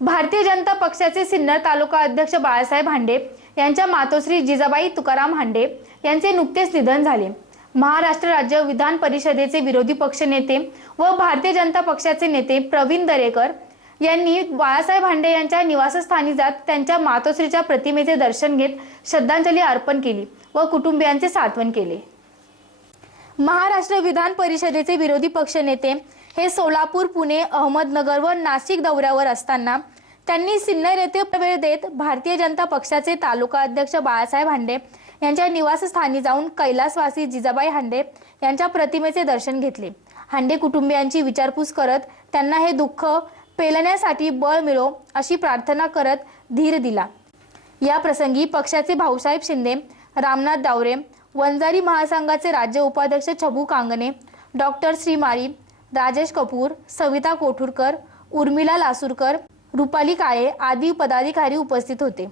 भारतीय जनता पक्षाचे सिन्नर तालुका अध्यक्ष बाळासाहेब हांडे यांच्या मातोश्री जिजाबाई तुकाराम हांडे यांचे नुकतेच निधन झाले. महाराष्ट्र राज्य विधान परिषदेचे विरोधी पक्षनेते व भारतीय जनता पक्षाचे नेते प्रवीण दरेकर यांनी बाळासाहेब हांडे यांच्या निवासस्थानी जात त्यांच्या मातोश्रीच्या प्रतिमेचे दर्शन घेत श्रद्धांजली अर्पण केली व कुटुंबियांचे सांत्वन केले. महाराष्ट्र विधान परिषदेचे विरोधी पक्षनेते हे सोलापूर पुणे अहमदनगर व नाशिक दौऱ्यावर असताना त्यांनी सिन्नर येथे वेळ देत भारतीय जनता पक्षाचे तालुका अध्यक्ष बाळासाहेब हांडे यांच्या निवासस्थानी जाऊन कैलासवासी जिजाबाई हांडे यांच्या प्रतिमेचे दर्शन घेतले. हांडे कुटुंबियांची विचारपूस करत त्यांना हे दुःख पेलण्यासाठी बळ मिळो अशी प्रार्थना करत धीर दिला. या प्रसंगी पक्षाचे भाऊसाहेब शिंदे रामनाथ दावरे वंजारी महासंघाचे राज्य उपाध्यक्ष छबू कांगणे डॉक्टर श्रीमारी राजेश कपूर सविता कोठुरकर उर्मिला लासूरकर रुपाली काळे आदी पदाधिकारी उपस्थित होते.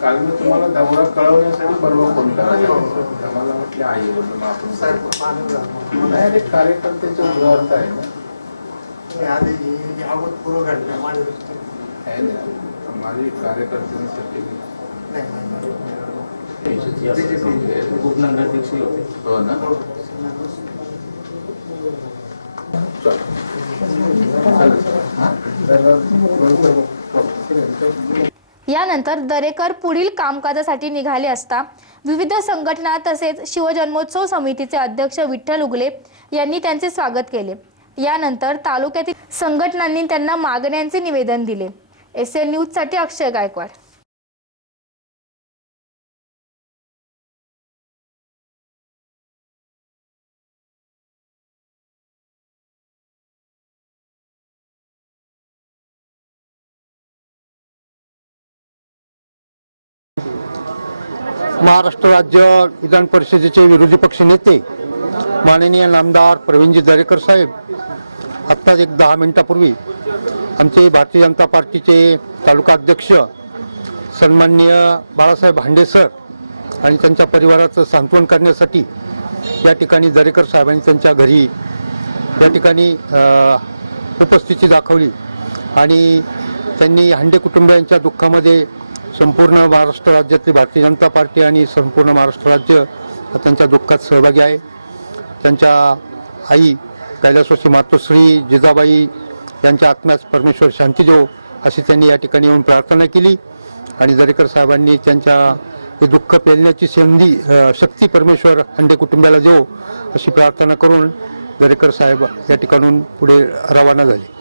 काल मी तुम्हाला दौरा कळवण्यासाठी परवा फोन करायचा मला म्हटले आई आपण. नाही कार्यकर्त्याची उदाहरण आहे ना? आहे माझी कार्यकर्त्यांसाठी उपनगराध्यक्ष होते. हो ना. हो. चल. यानंतर दरेकर पुढील कामकाजासाठी निघाले असता विविध संघटना तसेच शिवजन्मोत्सव समितीचे अध्यक्ष विठ्ठल उगले यांनी त्यांचे स्वागत केले. यानंतर तालुक्यातील संघटनांनी त्यांना मागण्यांचे निवेदन दिले. एस एन न्यूजसाठी अक्षय गायकवाड. महाराष्ट्र राज्य विधान परिषदेचे विरोधी पक्षनेते माननीय नामदार प्रवीणजी दरेकर साहेब आत्ताच एक दहा मिनिटापूर्वी आमचे भारतीय जनता पार्टीचे तालुका अध्यक्ष सन्माननीय बाळासाहेब हांडे सर आणि त्यांच्या परिवाराचं सांत्वन करण्यासाठी या ठिकाणी दरेकर साहेबांनी त्यांच्या घरी या ठिकाणी उपस्थिती दाखवली. आणि त्यांनी हांडे कुटुंबियांच्या दुःखामध्ये संपूर्ण महाराष्ट्र राज्यातली भारतीय जनता पार्टी आणि संपूर्ण महाराष्ट्र राज्य त्यांच्या दुःखात सहभागी आहे. त्यांच्या आई कैलासवासी मातोश्री जिजाबाई यांच्या आत्म्यास परमेश्वर शांती देव अशी त्यांनी या ठिकाणी येऊन प्रार्थना केली. आणि दरेकर साहेबांनी त्यांच्या हे दुःख पेलण्याची संधी शक्ती परमेश्वर हांडे कुटुंबाला देव अशी प्रार्थना करून दरेकर साहेब या ठिकाणून पुढे रवाना झाले.